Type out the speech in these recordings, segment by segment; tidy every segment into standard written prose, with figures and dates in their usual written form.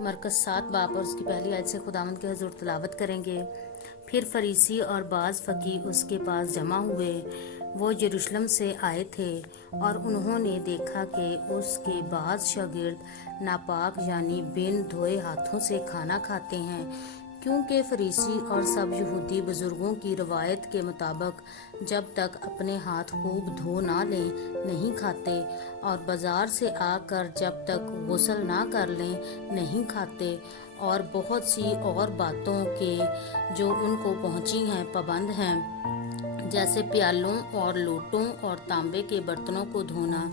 मरकज़ 7 बाब और उसकी पहली आयत से खुदावंद के हुज़ूर तिलावत करेंगे। फिर फरीसी और बाज़ फ़कीह उसके पास जमा हुए। वो यरूशलेम से आए थे और उन्होंने देखा कि उसके बाज़ शागिर्द नापाक यानी बिन धोए हाथों से खाना खाते हैं, क्योंकि फरीसी और सब यहूदी बुजुर्गों की रवायत के मुताबिक जब तक अपने हाथ खूब धो ना लें नहीं खाते, और बाजार से आकर जब तक गुस्ल ना कर लें नहीं खाते, और बहुत सी और बातों के जो उनको पहुंची हैं पाबंद हैं, जैसे प्यालों और लोटों और तांबे के बर्तनों को धोना।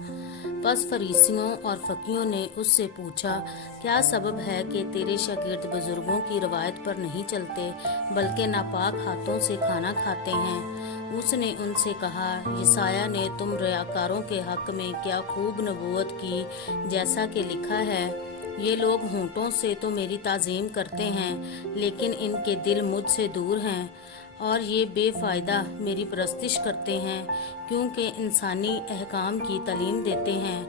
बस फरीसियों और फकीहों ने उससे पूछा, क्या सबब है कि तेरे शागिर्द बुजुर्गों की रवायत पर नहीं चलते बल्कि नापाक हाथों से खाना खाते हैं? उसने उनसे कहा, यसाया ने तुम रियाकारों के हक में क्या खूब नबूवत की, जैसा कि लिखा है, ये लोग होंठों से तो मेरी ताज़ीम करते हैं, लेकिन इनके दिल मुझसे दूर हैं, और ये बेफ़ायदा मेरी परस्तिश करते हैं, क्योंकि इंसानी अहकाम की तालीम देते हैं।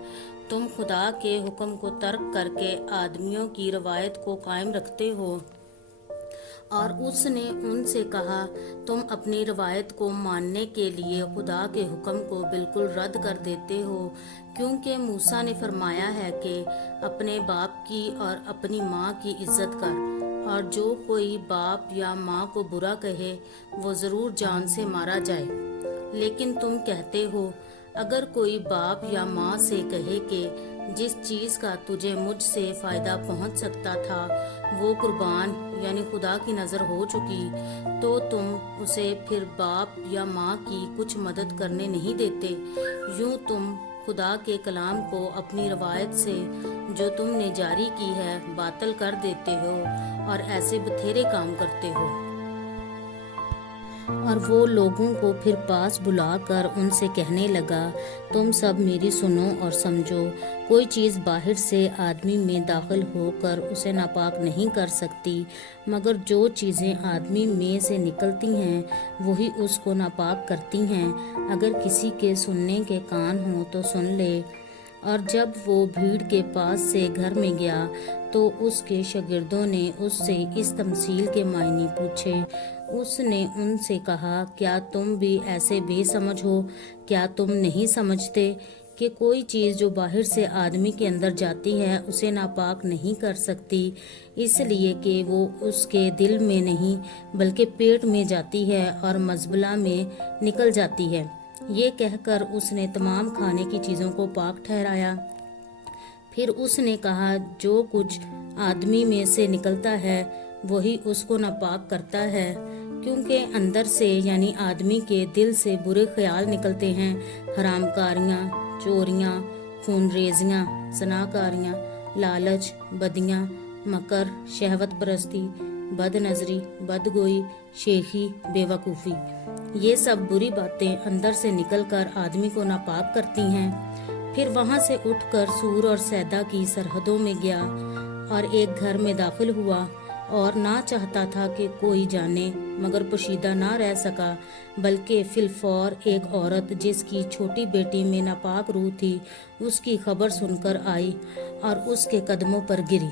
तुम खुदा के हुक्म को तर्क करके आदमियों की रवायत को कायम रखते हो। और उसने उनसे कहा, तुम अपनी रवायत को मानने के लिए खुदा के हुक्म को बिल्कुल रद्द कर देते हो, क्योंकि मूसा ने फरमाया है कि अपने बाप की और अपनी माँ की इज्जत कर, और जो कोई बाप या माँ को बुरा कहे वो ज़रूर जान से मारा जाए। लेकिन तुम कहते हो, अगर कोई बाप या माँ से कहे कि जिस चीज़ का तुझे मुझसे फ़ायदा पहुँच सकता था वो कुर्बान यानी खुदा की नज़र हो चुकी, तो तुम उसे फिर बाप या माँ की कुछ मदद करने नहीं देते। यूँ तुम खुदा के कलाम को अपनी रवायत से जो तुमने जारी की है बातिल कर देते हो और ऐसे बथेरे काम करते हो। और वो लोगों को फिर पास बुलाकर उनसे कहने लगा, तुम सब मेरी सुनो और समझो। कोई चीज़ बाहर से आदमी में दाखिल होकर उसे नापाक नहीं कर सकती, मगर जो चीज़ें आदमी में से निकलती हैं वही उसको नापाक करती हैं। अगर किसी के सुनने के कान हों तो सुन ले। और जब वो भीड़ के पास से घर में गया तो उसके शागिर्दों ने उससे इस तमसील के मायने पूछे। उसने उनसे कहा, क्या तुम भी ऐसे बेसमझ हो? क्या तुम नहीं समझते कि कोई चीज़ जो बाहर से आदमी के अंदर जाती है उसे नापाक नहीं कर सकती, इसलिए कि वो उसके दिल में नहीं बल्कि पेट में जाती है और मज़बला में निकल जाती है। ये कहकर उसने तमाम खाने की चीज़ों को पाक ठहराया। फिर उसने कहा, जो कुछ आदमी में से निकलता है वही उसको नापाक करता है, क्योंकि अंदर से यानी आदमी के दिल से बुरे ख्याल निकलते हैं, हरामकारियाँ, चोरियाँ, खूनरेज़ियाँ, ज़नाकारियाँ, लालच, बदियाँ, मकर, शहवत परस्ती, बदनज़री, बदगोई, शेखी, बेवकूफ़ी। ये सब बुरी बातें अंदर से निकलकर आदमी को नापाक करती हैं। फिर वहाँ से उठकर सूर और सैदा की सरहदों में गया और एक घर में दाखिल हुआ, और ना चाहता था कि कोई जाने, मगर पोशीदा ना रह सका, बल्कि फिलफौर एक औरत जिसकी छोटी बेटी में नापाक रूह थी उसकी खबर सुनकर आई और उसके कदमों पर गिरी।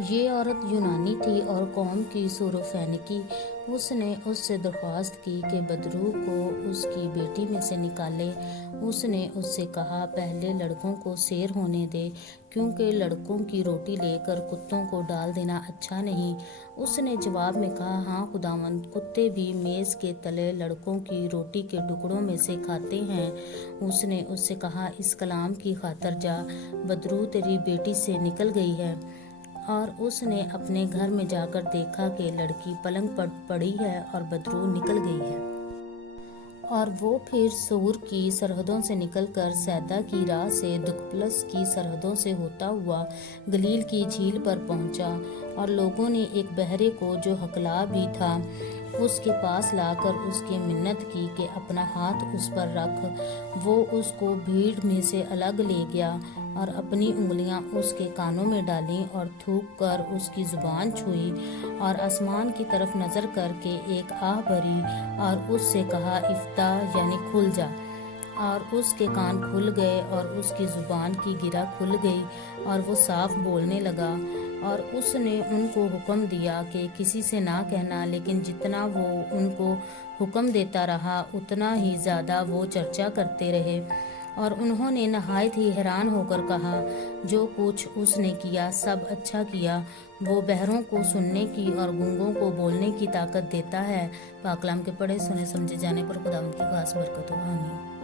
ये औरत यूनानी थी और कौम की सुरोफेनिकी। उसने उससे दरख्वास्त की कि बदरू को उसकी बेटी में से निकाले। उसने उससे कहा, पहले लड़कों को सैर होने दे, क्योंकि लड़कों की रोटी लेकर कुत्तों को डाल देना अच्छा नहीं। उसने जवाब में कहा, हाँ खुदावंद, कुत्ते भी मेज़ के तले लड़कों की रोटी के टुकड़ों में से खाते हैं। उसने उससे कहा, इस कलाम की खातर जा, बदरू तेरी बेटी से निकल गई है। और उसने अपने घर में जाकर देखा कि लड़की पलंग पर पड़ी है और बदरू निकल गई है। और वो फिर सूर की सरहदों से निकलकर सैदा की राह से दुकप्लस की सरहदों से होता हुआ गलील की झील पर पहुंचा, और लोगों ने एक बहरे को जो हकला भी था उसके पास लाकर उसकी मिन्नत की कि अपना हाथ उस पर रख। वो उसको भीड़ में से अलग ले गया और अपनी उंगलियां उसके कानों में डालीं और थूक कर उसकी जुबान छुई, और आसमान की तरफ नज़र करके एक आह भरी और उससे कहा, इफ्ता यानी खुल जा। और उसके कान खुल गए और उसकी जुबान की गिरा खुल गई और वो साफ बोलने लगा। اور اس نے ان کو حکم دیا کہ کسی سے نہ کہنا، لیکن جتنا وہ ان کو حکم دیتا رہا اتنا ہی زیادہ وہ چرچا کرتے رہے، اور انہوں نے نہایت ہی حیران ہو کر کہا، جو کچھ اس نے کیا سب اچھا کیا، وہ بہروں کو سننے کی اور گونگوں کو بولنے کی طاقت دیتا ہے۔ پاک کلام کے پڑھے سنے سمجھے جانے پر خدا ان کی خاص برکت ہو، آمین۔